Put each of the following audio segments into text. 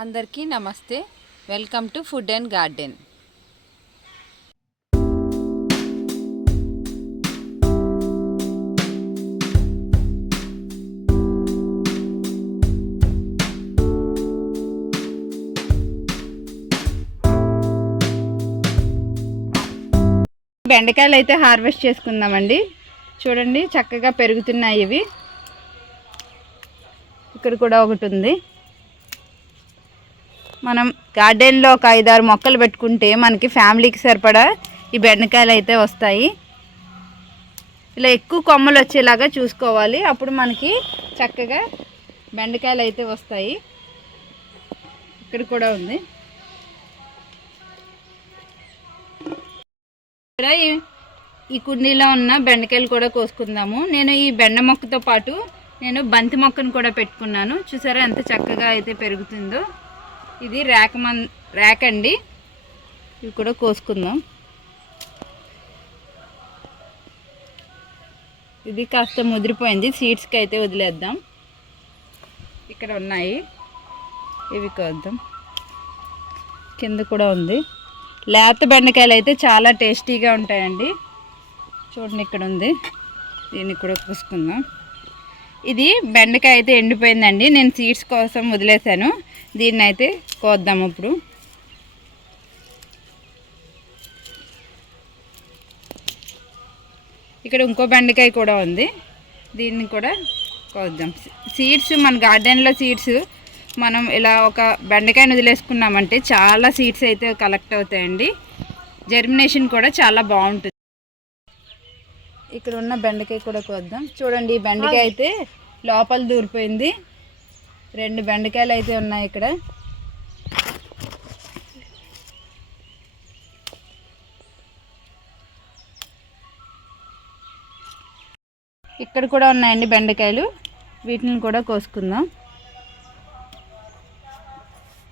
అందరికీ నమస్తే. Welcome to food and garden. బెండకాయలు అయితే హార్వెస్ట్ చేసుకుందామండి. చూడండి చక్కగా పెరుగుతున్నాయి ఇవి. ఇక్కడ కూడా ఒకటి ఉంది. మనం గార్డెన్లో ఒక ఐదారు మొక్కలు పెట్టుకుంటే మనకి ఫ్యామిలీకి సరిపడా ఈ బెండకాయలు అయితే వస్తాయి. ఇలా ఎక్కువ కొమ్మలు వచ్చేలాగా చూసుకోవాలి. అప్పుడు మనకి చక్కగా బెండకాయలు అయితే వస్తాయి. ఇక్కడ కూడా ఉంది. ఇక్కడ ఈ- ఈ కుండీలో ఉన్న బెండకాయలు కూడా కోసుకుందాము. నేను ఈ బెండ మొక్కతో పాటు నేను బంతి మొక్కను కూడా పెట్టుకున్నాను. చూసారా ఎంత చక్కగా అయితే పెరుగుతుందో. ఇది ర్యాక్ మన్ ర్యాక్ అండి. ఇవి కూడా కోసుకుందాం. ఇది కాస్త ముదిరిపోయింది. సీడ్స్కి అయితే వదిలేద్దాం. ఇక్కడ ఉన్నాయి. ఇవి కోద్దాం. కింద కూడా ఉంది. లేత బెండకాయలు అయితే చాలా టేస్టీగా ఉంటాయండి. చూడండి ఇక్కడ ఉంది. దీన్ని కూడా కోసుకుందాం. ఇది బెండకాయ అయితే ఎండిపోయిందండి. నేను సీడ్స్ కోసం వదిలేశాను. దీన్ని అయితే కోద్దాం ఇప్పుడు. ఇక్కడ ఇంకో బెండకాయ కూడా ఉంది. దీన్ని కూడా కోద్దాం. సీడ్స్ మన గార్డెన్లో సీడ్స్ మనం ఇలా ఒక బెండకాయను వదిలేసుకున్నామంటే చాలా సీడ్స్ అయితే కలెక్ట్ అవుతాయండి. జర్మినేషన్ కూడా చాలా బాగుంటుంది. ఇక్కడ ఉన్న బెండకాయ కూడా కోద్దాం. చూడండి ఈ బెండకాయ అయితే లోపల దూరిపోయింది. రెండు బెండకాయలు అయితే ఉన్నాయి ఇక్కడ. ఇక్కడ కూడా ఉన్నాయండి బెండకాయలు. వీటిని కూడా కోసుకుందాం.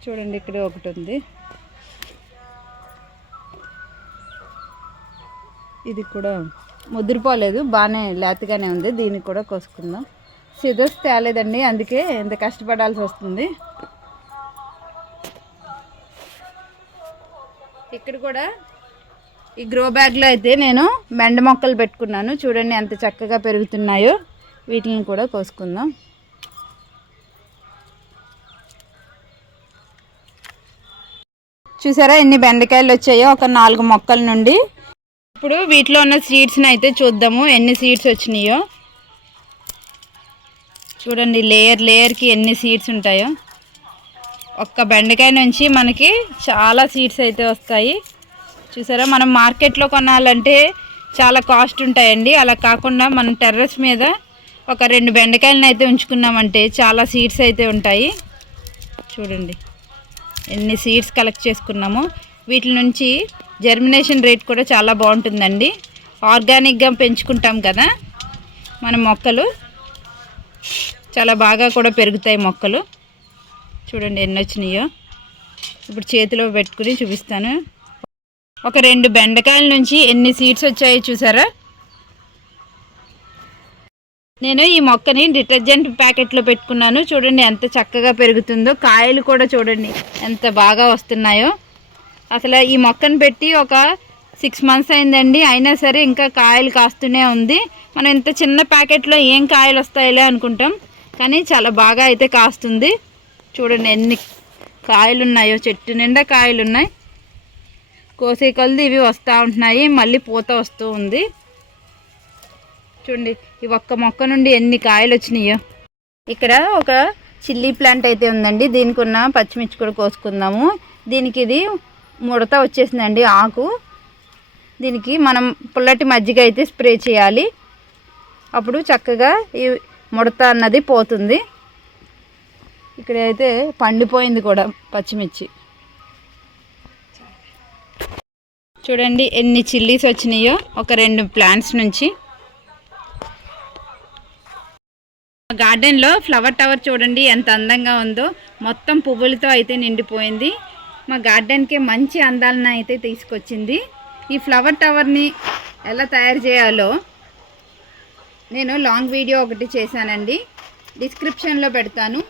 చూడండి ఇక్కడ ఒకటి ఉంది. ఇది కూడా ముదిరిపోలేదు బాగానే లేతగానే ఉంది. దీనికి కూడా కోసుకుందాం. సిదర్స్ తేలేదండి అందుకే ఇంత కష్టపడాల్సి వస్తుంది. ఇక్కడ కూడా ఈ గ్రో బ్యాగ్లో అయితే నేను బెండ మొక్కలు పెట్టుకున్నాను. చూడండి ఎంత చక్కగా పెరుగుతున్నాయో. వీటిని కూడా కోసుకుందాం. చూసారా ఎన్ని బెండకాయలు వచ్చాయో? ఒక నాలుగు మొక్కల నుండి ఇప్పుడు వీటిలో ఉన్న సీడ్స్ని అయితే చూద్దాము. ఎన్ని సీడ్స్ వచ్చినాయో. చూడండి లేయర్ లేయర్కి ఎన్ని సీడ్స్ ఉంటాయో. ఒక్క బెండకాయ నుంచి మనకి చాలా సీడ్స్ అయితే వస్తాయి. చూసారా మనం మార్కెట్లో కొనాలంటే చాలా కాస్ట్ ఉంటాయండి. అలా కాకుండా మనం టెర్రస్ మీద ఒక రెండు బెండకాయలను అయితే ఉంచుకున్నామంటే చాలా సీడ్స్ అయితే ఉంటాయి. చూడండి ఎన్ని సీడ్స్ కలెక్ట్ చేసుకున్నాము. వీటి నుంచి జర్మినేషన్ రేట్ కూడా చాలా బాగుంటుందండి. ఆర్గానిక్గా పెంచుకుంటాం కదా మన మొక్కలు చాలా బాగా కూడా పెరుగుతాయి మొక్కలు. చూడండి ఎన్ని వచ్చినాయో. ఇప్పుడు చేతిలో పెట్టుకుని చూపిస్తాను. ఒక రెండు బెండకాయల నుంచి ఎన్ని సీడ్స్ వచ్చాయో చూసారా? నేను ఈ మొక్కని డిటర్జెంట్ ప్యాకెట్లో పెట్టుకున్నాను. చూడండి ఎంత చక్కగా పెరుగుతుందో. కాయలు కూడా చూడండి ఎంత బాగా వస్తున్నాయో. అసలు ఈ మొక్కను పెట్టి ఒక సిక్స్ మంత్స్ అయిందండి. అయినా సరే ఇంకా కాయలు కాస్తూనే ఉంది. మనం ఇంత చిన్న ప్యాకెట్లో ఏం కాయలు వస్తాయిలే అనుకుంటాం. కానీ చాలా బాగా అయితే కాస్తుంది. చూడండి ఎన్ని కాయలు ఉన్నాయో చెట్టు నిండా కాయలు ఉన్నాయి కోసే కొలది ఇవి వస్తూ ఉంటున్నాయి. మళ్ళీ పూత వస్తూ ఉంది. చూడండి ఈ ఒక్క మొక్క నుండి ఎన్ని కాయలు వచ్చినాయో. ఇక్కడ ఒక చిల్లీ ప్లాంట్ అయితే ఉందండి. దీనికి ఉన్న పచ్చిమిర్చి కూడా కోసుకుందాము. దీనికి ఇది ముడత వచ్చేసిందండి ఆకు. దీనికి మనం పుల్లటి మజ్జిగ అయితే స్ప్రే చేయాలి. అప్పుడు చక్కగా ఈ ముడత అన్నది పోతుంది. ఇక్కడైతే పండిపోయింది కూడా పచ్చిమిర్చి. చూడండి ఎన్ని చిల్లీస్ వచ్చినాయో ఒక రెండు ప్లాంట్స్ నుంచి. గార్డెన్లో ఫ్లవర్ టవర్ చూడండి ఎంత అందంగా ఉందో. మొత్తం పువ్వులతో అయితే నిండిపోయింది. మా గార్డెన్కే మంచి అందాలను అయితే తీసుకొచ్చింది. ఈ ఫ్లవర్ టవర్ని ఎలా తయారు చేయాలో నేను లాంగ్ వీడియో ఒకటి చేశానండి. డిస్క్రిప్షన్లో పెడతాను.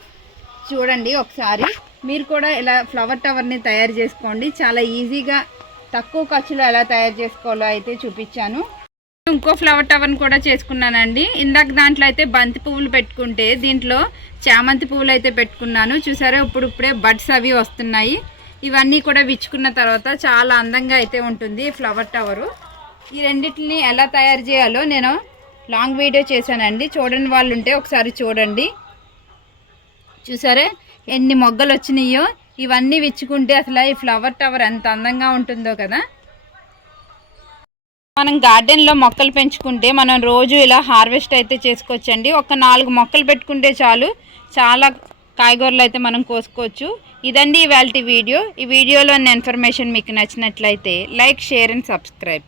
చూడండి ఒకసారి. మీరు కూడా ఇలా ఫ్లవర్ టవర్ని తయారు చేసుకోండి. చాలా ఈజీగా తక్కువ ఖర్చులో ఎలా తయారు చేసుకోవాలో అయితే చూపించాను. ఇంకో ఫ్లవర్ టవర్ని కూడా చేసుకున్నానండి. ఇందాక దాంట్లో అయితే బంతి పువ్వులు పెట్టుకుంటే దీంట్లో చామంతి పువ్వులు అయితే పెట్టుకున్నాను. చూసారా? ఇప్పుడు ఇప్పుడే బడ్స్ అవి వస్తున్నాయి. ఇవన్నీ కూడా విచ్చుకున్న తర్వాత చాలా అందంగా అయితే ఉంటుంది ఫ్లవర్ టవరు ఈ రెండింటిని ఎలా తయారు చేయాలో నేను లాంగ్ వీడియో చేశానండి. చూడని వాళ్ళు ఉంటే ఒకసారి చూడండి. చూసారే? ఎన్ని మొగ్గలు వచ్చినాయో? ఇవన్నీ విచ్చుకుంటే అసలు ఈ ఫ్లవర్ టవర్ ఎంత అందంగా ఉంటుందో కదా? మనం గార్డెన్లో మొక్కలు పెంచుకుంటే మనం రోజు ఇలా హార్వెస్ట్ అయితే చేసుకోవచ్చండి. ఒక నాలుగు మొక్కలు పెట్టుకుంటే చాలు. చాలా కాయగూరలు అయితే మనం కోసుకోవచ్చు. ఇదండి ఇవాళ వీడియో. ఈ వీడియోలో ఇన్ఫర్మేషన్ మీకు నచ్చినట్లయితే లైక్ షేర్ అండ్ సబ్స్క్రైబ్.